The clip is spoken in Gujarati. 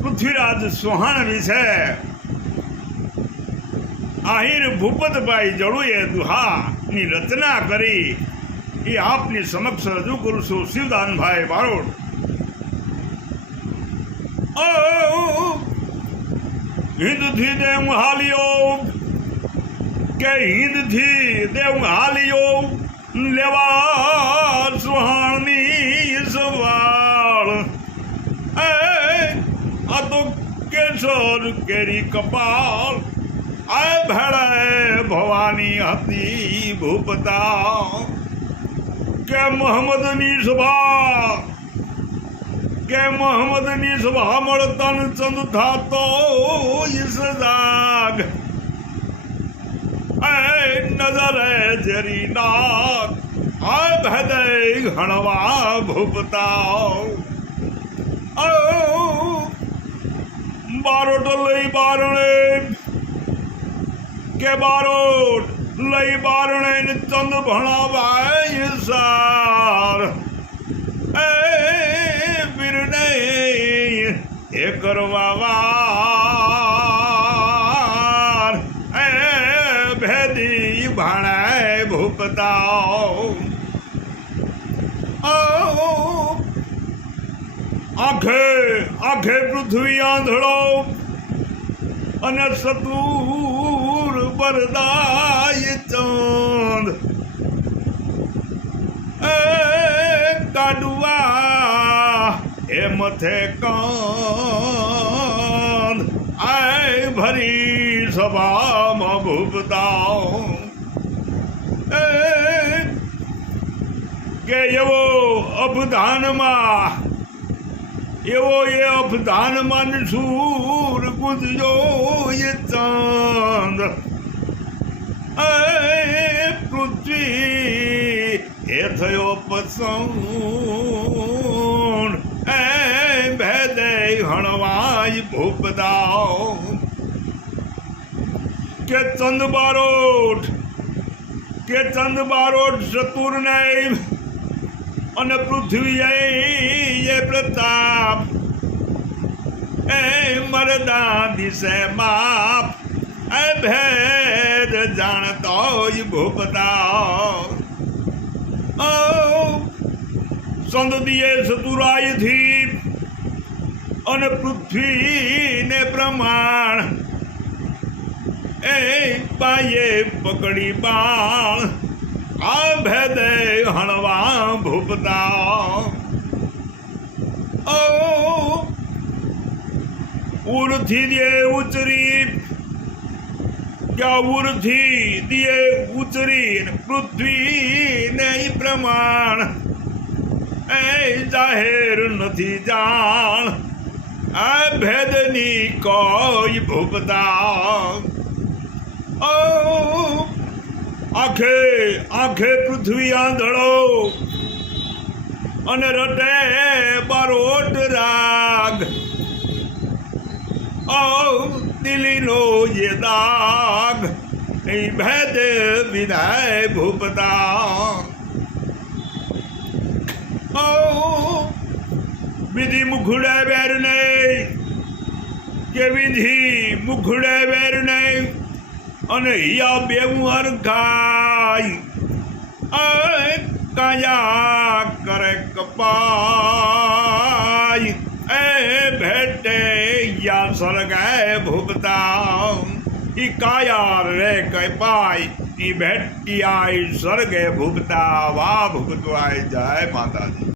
પૃથ્વીરાજ સોહાણ વિશે આહિર ભૂપતભાઈ જળુએ દુહાની રચના કરી એ આપની સમક્ષ રજૂ કરું છું. શિવદાનભાઈ બારોટ. હિંદથી દેવ હાલ્યો કે હિંદથી દેવ હાલ્યો લેવા સુહાણની સવાળ. આ તો કેસર કેરી કપાળ આ ભેળે ભવાની હતી ભૂપતા કે મોહમ્મદની સભા કે મોહમ્મદની સભા મળતન ચંદ થાતો સજાગ નજરે જરી નાક આ ભેદે હણવા ભૂપતા. બારોટ લઈ બારણે કે બારોટ લઈ બારણે ચંદ ભણાવાય સાર. બીરને એ કરવા વાર ભેદી ભાણાય ભૂપતા. આખે આખે પૃથ્વી આંધળો અને સતુર બરદાય ચંદ કાડુઆ એ મથે કાંદ આય ભરી સભામાં ભૂપતા. કે એવો અભધાનમાં એવો એ અભધાનમાં સૂર ગુજ્યો એ ચંદ પૃથ્વી એ થયો પસંદ ભેદે હણવાય ભૂપતા. કે ચંદ બારોટ ચતુર નહીં અને પૃથ્વી એ પ્રતાપ મરદા દિશે માપ ભેદ જાણતો ભૂપતા. સંદીએ ચતુરાઈથી અને પૃથ્વીને પ્રમાણ પાયે પકડી બાણ આ ભેદે હણવા ભૂપતા. ઉરથી દે ઉચરી ક્યાં ઉરથી દે ઉચરી પૃથ્વી ને પ્રમાણ જાહેર નથી જાણ આ ભેદની કોઈ ભૂપતા. આખે આખે પૃથ્વી આંધળો અને રટે બારોટ રાગ દિલીનો જે દાગ એ ભેદ વિધાય ભૂપતા. વિધિ મુખડે બેર નહીં કે વિધિ મુખડે બેર નહીં અને હિયા બેવું હરખાય કાયા કરે કપાય ભેટે યા સરગાય ભૂપતા. ઈ કાયા રે કપાય ઈ ભેટી આય સરગે ભૂપતા. વાહ ભૂપતવાય જય માતાજી.